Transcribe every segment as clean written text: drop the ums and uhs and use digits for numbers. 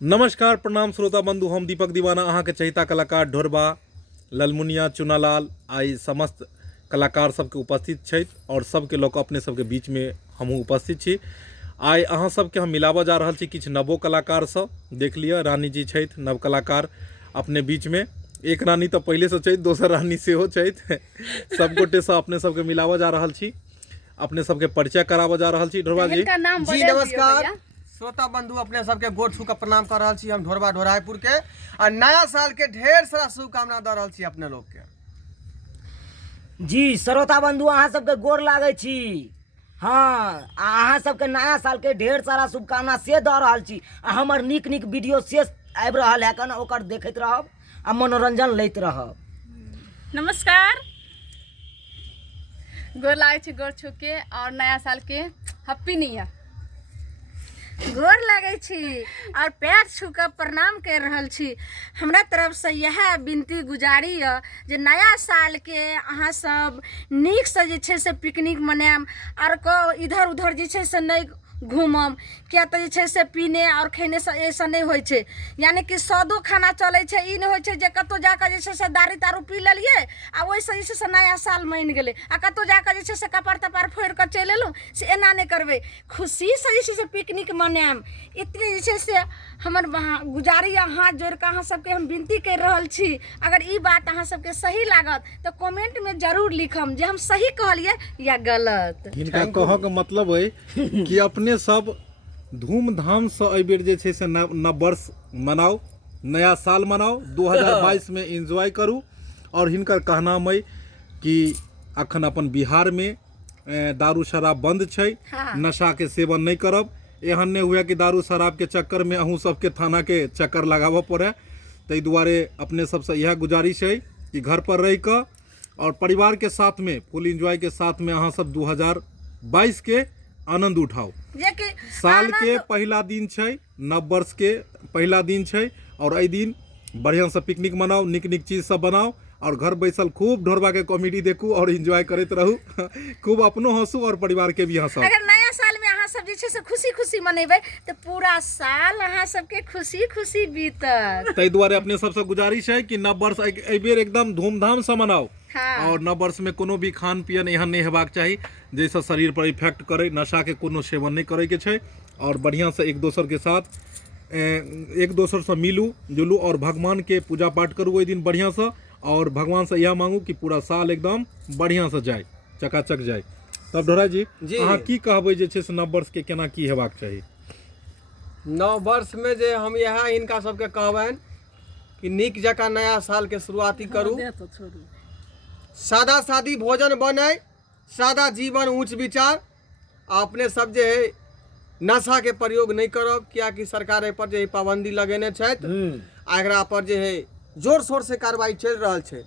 नमस्कार प्रणाम श्रोता बंधु, हम दीपक दीवाना अहाँ के चहिता कलाकार ढोरबा ललमुनिया चुनालाल आई समस्त कलाकार सबके उपस्थित छथि और सबके लोग अपने सबके बीच में हमहूँ उपस्थित छी। आई अहाँ सबके हम मिलाबऽ जा रहल छी किछु नवो कलाकार सँ। देख लिअ रानी जी छथि नव कलाकार अपने बीच में। एक रानी तो पहले से छथि, दोसर रानी सेहो छथि। सब गोटे से अपने सबके मिलाबऽ जा रहल छी, अपने सबके परिचय कराबऽ जा रहल छी। ढोरबा जी जी नमस्कार श्रोता बंधु, अपने सबके गोड़ छू के प्रणाम कर रहा छी। हम ढोरबा ढोराईपुर के और नया साल के ढेर सारा शुभकामना दे रहा छी अपने लोग के। जी श्रोता बंधु, अहाँ सबके गोड़ लागै छी। हाँ, अहाँ सबके नया साल के ढेर सारा शुभकामना से दऽ रहल छी। आ हमर नीक नीक वीडियो से आबि रहल है कन, ओकर देखैत रहब आ मनोरंजन लैत रहब। नमस्कार, गोर लागै छी गोर छू के और नया साल के हैप्पी न्यू ईयर। गोर लागै छी और पैर छू के प्रणाम कर रहल छी। हमरा तरफ से यह विनती गुजारी है जे नया साल के अहाँ सब नीक से जे छै से पिकनिक मनाएम और को इधर उधर जे छै से नहीं घूमम, क्या तो जे छै से पीने और खेने से ऐसा नहीं होइ छै। यानी कि सदो खाना चलै छै, ई नहीं होइ छै जे कतौ जाकर जे छै से दारू तारू पी लेलिए आ ओहि से जे छै से नया साल मान गेलै आ कतौ जाकर जे छै से कपार तपार फोड़ के चलि एलहुँ। से एना नहीं करबै, खुशी से जे छै से पिकनिक मनाएम। इतने जे छै से हमर गुजारी हाथ जोड़ के अहाँ सबके हम विनती कर रहल छी। अगर ई बात अहाँ सबके सही लागत तो कमेंट में जरूर लिखम जे हम सही कहलिए या गलत। इनका कह के मतलब है कि अपने सब धूमधाम से एहि बेर जे छै से नव वर्ष मनाओ, नया साल मनाओ, 2022 में एंजॉय करू। और हिनकर कहनाम है कि अखन अपन बिहार में दारू शराब बंद छै, नशा के सेवन नहीं करब। एहन नहीं हुए कि दारू शराब के चक्कर में अहूँ सबके थाना के चक्कर लगाबऽ पड़े। ताहि दुआरे अपने सबसे यह गुजारिश है कि घर पर रह कर और परिवार के साथ में फुल एंजॉय के साथ में अहाँ सब 2022 के आनंद उठाओ। साल के पहला दिन छै, नव वर्ष के पहला दिन छै और एहि दिन बढ़िया से पिकनिक मनाओ, निक निक चीज सब बनाओ और घर बैसल खूब ढोरबा के कॉमेडी देखू और एंजॉय करते रहू। खूब अपनो हंसू और परिवार के भी हंसाओ। अगर नया साल में अहाँ सब जे छै से खुशी खुशी मनेबै तो पूरा साल अहाँ सबके खुशी खुशी बीतत। ताहि दुआरे अपने सबसे गुजारिश है कि नव वर्ष एहि बेर एकदम धूमधाम से मनाओ। हाँ। और नव वर्ष में कोनो भी खान पियन एहन नहीं हेबाक चाही जैसे शरीर पर इफेक्ट करे। नशा के कोनो सेवन नहीं करे के छै और बढ़िया से एक दोसर के साथ एक दोसर से मिलू जुलू और भगवान के पूजा पाठ करू ओहि दिन बढ़िया से। और भगवान से यह मांगू कि पूरा साल एकदम बढ़िया से जाए, चकाचक जाए। तब ढोरा जी अहाँ की कहबै जे छै से नव वर्ष के केना की हेबाक चाही? नव वर्ष में जे हम यहाँ इनका सबके कहबनि कि नीक जका नया साल के शुरुआती करू। सादा सादी भोजन बने, सादा जीवन उच्च विचार। अपने सब जे है नशा के प्रयोग नहीं करब, क्या कि सरकार एहि पर जे पाबंदी लगेने छथि। एकरा पर जे है जोर शोर से कार्रवाई चल रहा है।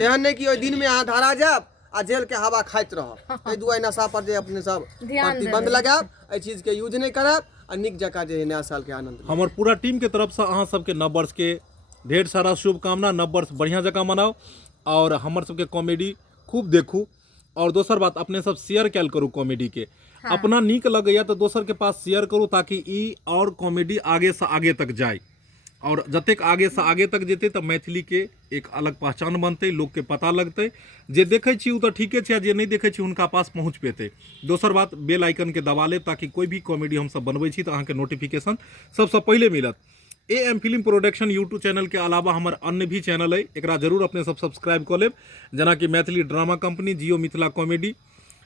एहन नहीं कि ओहि दिन में अहाँ धरा जाब आ जेल के हवा खाइत रहब। ताहि दुआरे नशा पर जे अपने सब प्रतिबंध लगाब, एहि चीज के यूज नहीं करब आ नीक जका जे है नया साल के आनंद। हमर पूरा टीम के तरफ से अहाँ सबके नव वर्ष के ढेर सारा शुभकामना। नव वर्ष बढ़िया जका मनाओ और हमर सबके कॉमेडी खूब देखू। और दोसर बात, अपने सब शेयर कैल करू कॉमेडी के। अपना नीक लगैया तो दोसर के पास शेयर करू ताकि ई और कॉमेडी आगे से आगे तक जाए। और जतेक आगे से आगे तक जेते तो मैथिली के एक अलग पहचान बनते, लोग के पता लगते। जे देखे छी उ तो ठीके छै, जे नहीं देखे छी उनका पास पहुँच पेते। दोसर बात, बेल आइकन के दबा ले ताकि कोई भी कॉमेडी हम सब बनबै छी तो अहाँ के नोटिफिकेशन सबसे पहले मिलत। AM film production YouTube channel के अलावा हमर अन्य भी चैनल है, एकरा जरूर अपने सब सब्सक्राइब कर लेब। जना कि Maithili drama company, Jio Mithila comedy,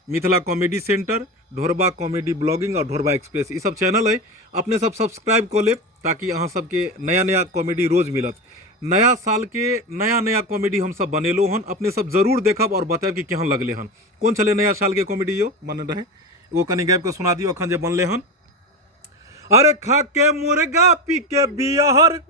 Mithila comedy centre, Dhorba comedy blogging और ढोरबा एक्सप्रेस, ये सब चैनल है। अपने सब सब्सक्राइब कर लेब ताकि अहाँ सबके नया नया कॉमेडी रोज मिलत। नया साल के नया नया कॉमेडी हम सब बनेलो हन, अपने सब जरूर देखब और बताएब कि केहन लगले हन। कौन चले नया साल के कॉमेडी यो बनल रहे वो कनी गायब के सुना दियो अखन जे बनले हन। अरे खा के मुर्गा पी के बियर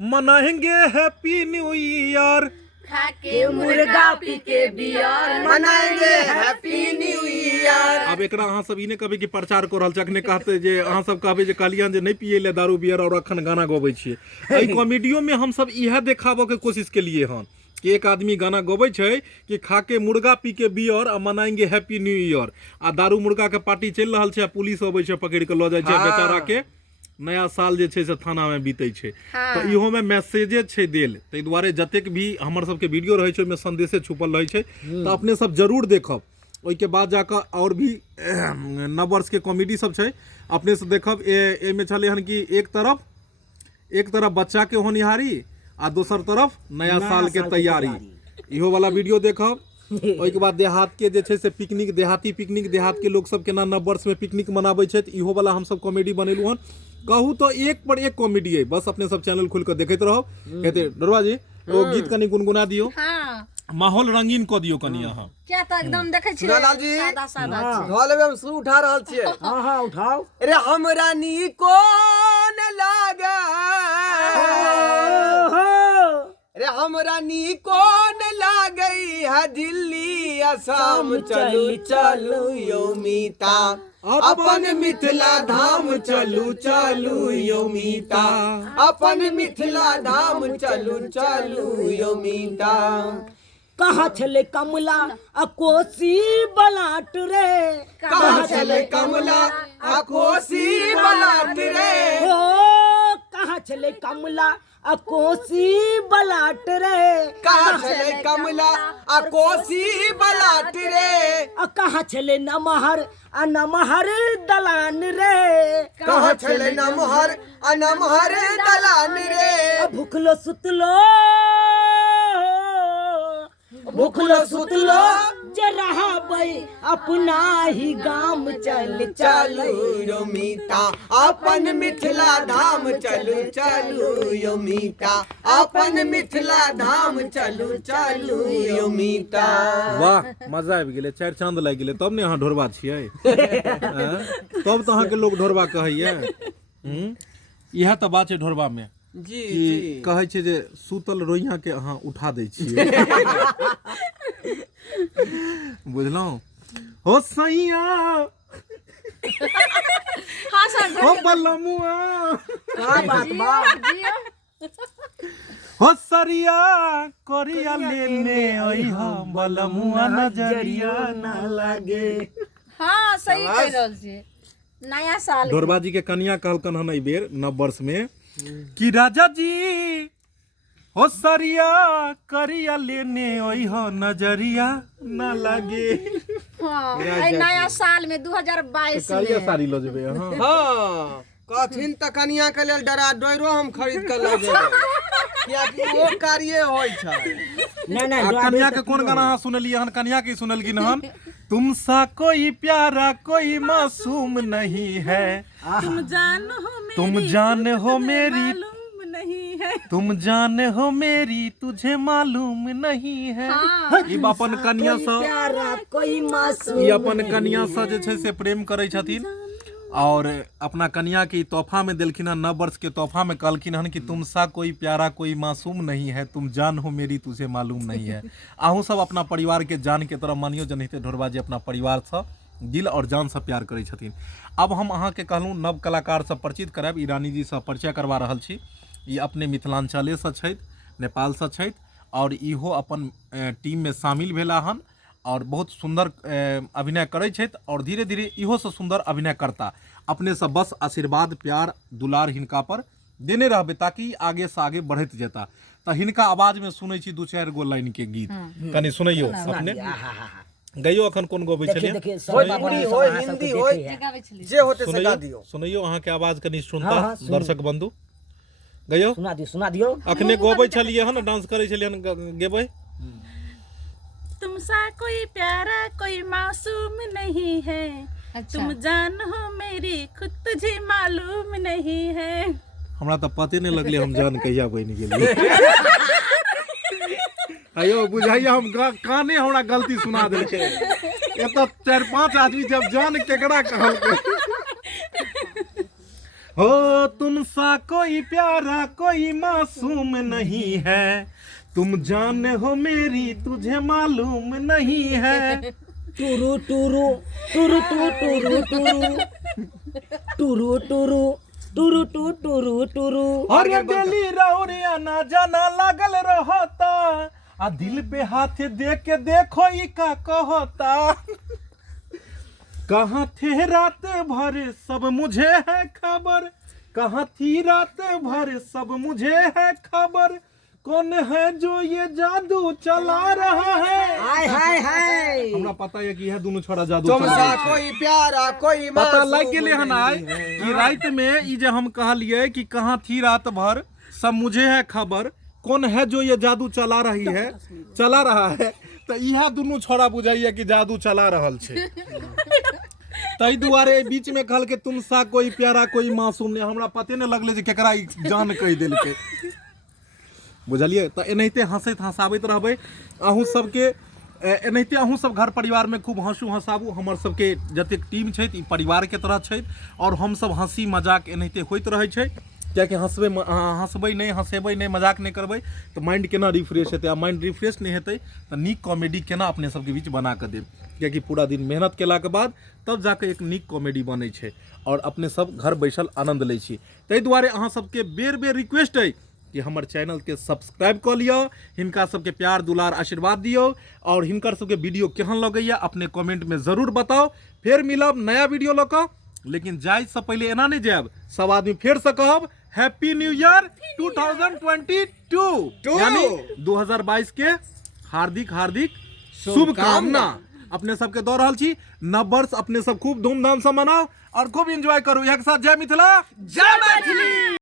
मनाएंगे हैप्पी न्यू ईयर। खाके मुर्गा पी के बियर मनाएंगे हैप्पी न्यू ईयर। अब एकरा अहाँ सब ई नहीं कहबै कि प्रचार कर रहल छै। अखने कहते जे अहाँ सब कहबै जे कहलियन जे नहीं पिए ले दारू बियर और अखन गाना गबै छियै। एहि कॉमेडियो में हम सब इहे देखाबऽ के कोशिश केलिए हन कि एक आदमी गाना गबै छै कि खाके मुर्गा पी के बियर आ मनाएंगे हैप्पी न्यू ईयर। आ दारू मुर्गा के पार्टी चल रहल छै, पुलिस अबै छै पकड़ के लऽ जाइ छै बेचारा के नया साल जे छै से थाना में बीते छै तो इहो में मैसेजे छै देल ताहि दुआरे जतेक भी हमर सबके वीडियो रहै छै ओहिमे संदेशे छुपल रहै छै तो अपने सब जरूर देखब ओहिके बाद जाकर और भी नव वर्ष के कॉमेडी सब छै अपने से देखब एमे छलै हन कि एक तरफ बच्चा के होनिहारी आ दोसर तरफ नया साल के तैयारी इहो वाला वीडियो देखब ओहिके बाद देहात के जे छै से पिकनिक देहाती पिकनिक देहात के लोग सब केना नव वर्ष में पिकनिक मनाबै छै इहो वाला हम सब कॉमेडी बनेलू हन कहू तो एक पर एक कॉमेडी है बस अपने सब चैनल खोल के देखैत रहब हेते डरवा जी ओ गीत कनी गुनगुना दियो हाँ माहौल रंगीन क दियो कनी अहाँ क्या तो एकदम देखे छी सुनालाल जी सादा सादा छी। धोले में हम शुरू उठा रहल छियै हाँ हाँ उठाओ अरे हमरा नीको न लागे अरे हमरा नीको न लागे है दिल्ली असम चलू चलू यो मीता अपन मिथिला धाम चलू चलू यो मीता अपन मिथिला धाम चलू चलू यो मीता कहाँ छले कमला आ कोसी बलाट रे कहाँ चले कमला आ कोसी बलाट रे हो कहाँ छले कमला आ कोसी बलाट रे कहाँ चले कमला आ कोसी बलाट रे आ कहाँ छले नमहर आ नमहर दलान रे कहाँ चले नमहर आ नमहर दलान रे आ भूखलो सुतलो भूखलो सुतलो जे रहाबै अपना ही गाम चल चलू यो मीता अपन मिथिला धाम चलू चलू यो मीता अपन मिथिला धाम चलू चलू यो मीता वाह मजा आबि गेलै चारि चांद लागि गेलै तब ने अहाँ ढोरबा छियै तब तो अहाँके लोग ढोरबा कहैया इएह तऽ बात छै ढोरबा में जी कि कहै छै जे सुतल रोइया के अहाँ उठा दै छियै बुझलहुँ हो सैया हाँ सर हो बलमुआ का बात बा हो सरिया करिया लेने अइहा बलमुआ नजरिया ना लागे हाँ सही कह रहल छी नया साल ढोरबा जी के कनिया कहलकन हन एहि बेर नव वर्ष में कि राजा जी हो सरिया करिया लेने ओइहो नजरिया ना लागे हाँ एहि नया साल में 2022 करिया में साड़ी लो जेबे हाँ हाँ कथिन तऽ कनिया के लेल डरा डोरो हम खरीद के लऽ जेबै कियाकि ओ कार्य होइ छै नहीं आ कन्या के कोन गाना अहाँ सुनलियै हन कन्या के सुनलगिन हन तुमसा कोई प्यारा कोई मासूम नहीं है तुम जान हो मेरी तुम जान हो मेरी तुझे मालूम नहीं है ई अपन कन्या सँ प्यारा कोई मासूम ई अपन कन्या सँ जे छै से प्रेम करै छथिन और अपना कन्या के तोहफा में देलखिन हन नव वर्ष के तोहफा में कहलखिन हन कि तुमसा कोई प्यारा कोई मासूम नहीं है तुम जान हो मेरी तुझे मालूम नहीं है अहूँ सब अपना परिवार के जान के तरह मानियो जनहिते ढोरबा जी अपना परिवार सँ दिल और जान सँ प्यार करै छथिन अब हम अहाँके कहलहुँ नव कलाकार सँ परिचित करायब ईरानी जी सँ परिचय करवा रहल छी ई अपने मिथिलांचले सँ छथि नेपाल सँ छथि और इहो अपन टीम में शामिल भेला हन और बहुत सुंदर अभिनय करै छथि और धीरे धीरे इहो से सुंदर अभिनय करता अपने से बस आशीर्वाद प्यार दुलार हिनका पर देने रहबै ताकि आगे से आगे बढ़त जेता तो हिनका आवाज में सुनै छी दू चारि गो लाइन के गीत कनी सुनैयो अपने गइयो अखन कोन गबै छलियै भोजपुरी हो हिंदी हो जे होते से गा दियो सुनैयो अहाँ के आवाज कनी सुनता दर्शक बंधु गइयो सुना दियो अखने गबै छलियै हन डांस करै छलियै हन गेबै तुमसा कोई प्यारा कोई मासूम नहीं है तुम जान हो मेरी खुद तुझे मालूम नहीं है हमरा तऽ पते नहीं लगले हम जान कहिया बनि गेलियै अयो बुझाइया हम काने हमरा गलती सुना देलकै एतऽ 4-5 आदमी जब जान केकरा कहलकै हो तुमसा कोई प्यारा कोई मासूम नहीं है तुम जान हो मेरी तुझे मालूम नहीं है टुरु टुरु टुरु टुरु टुरु टुरु टुरु टुरु टुरु टुरु टुरु अरे दिल्ली रौरिया ना जाना लागल रहता आ दिल पे हाथ दे के देखो ई का कहता कहाँ थे रात भर सब मुझे है खबर कहाँ थी रात भर सब मुझे है खबर, कौन है जो ये जादू चला रहा है। हाय हाय हाय हमरा पता है कि यह दोनों छोड़ा जादू तुमसा चला रहा है। कोई प्यारा कोई पता मासूम लग गेले हन आय नहीं है। कि रात में ई जे हम कहलिए कि कहाँ थी रात भर सब मुझे है खबर, कौन है जो ये जादू चला रहा है, तो यह दोनों छोड़ा बुझाइए कि जादू चला रहल छे। तई दुआरे बीच में कहल के तुम सा कोई प्यारा कोई मासूम ने, हमरा पते नहीं लगले जे केकरा ई जान कह देलके। बुझलिए, तो एनाहिते हंसैत हंसाबैत रहबै अहूँ सबके, एनाहिते अहूँ सब घर परिवार में खूब हंसू हंसाबू। हमर सबके जतेक टीम छै ई परिवार के तरह छै, और हम सब हंसी मजाक एनाहिते होइत रहै छै। कियाकि हंसबै नहीं, हंसेबै नहीं, मजाक नहीं करबै तो माइंड केना रिफ्रेश हेतै, आ माइंड रिफ्रेश नहीं हेतै तो नीक कॉमेडी केना अपने सबके बीच बना कऽ देब। कियाकि पूरा दिन मेहनत केला के बाद तब जाके एक नीक कॉमेडी बनै छै, और अपने सब घर बैसल आनंद लै छी। ताहि दुआरे अहाँ सबके बेर बेर रिक्वेस्ट है कि हमर चैनल के सब्सक्राइब कऽ लिअ, हिनका सबके प्यार दुलार आशीर्वाद दियौ, और हिनकर सबके वीडियो केहन लगैया अपने कमेंट में जरूर बताओ। फिर मिलब नया वीडियो लऽ कऽ, लेकिन जाय से पहले एना नहीं जायब, सब आदमी फेर से कहब हैप्पी न्यू ईयर 2022, यानी 2022 के हार्दिक हार्दिक शुभकामना अपने सबके दऽ रहल छी। नव वर्ष अपने सब खूब धूमधाम से मनाओ और खूब एंजॉय करू। एक साथ जय मिथिला, जय मैथिली।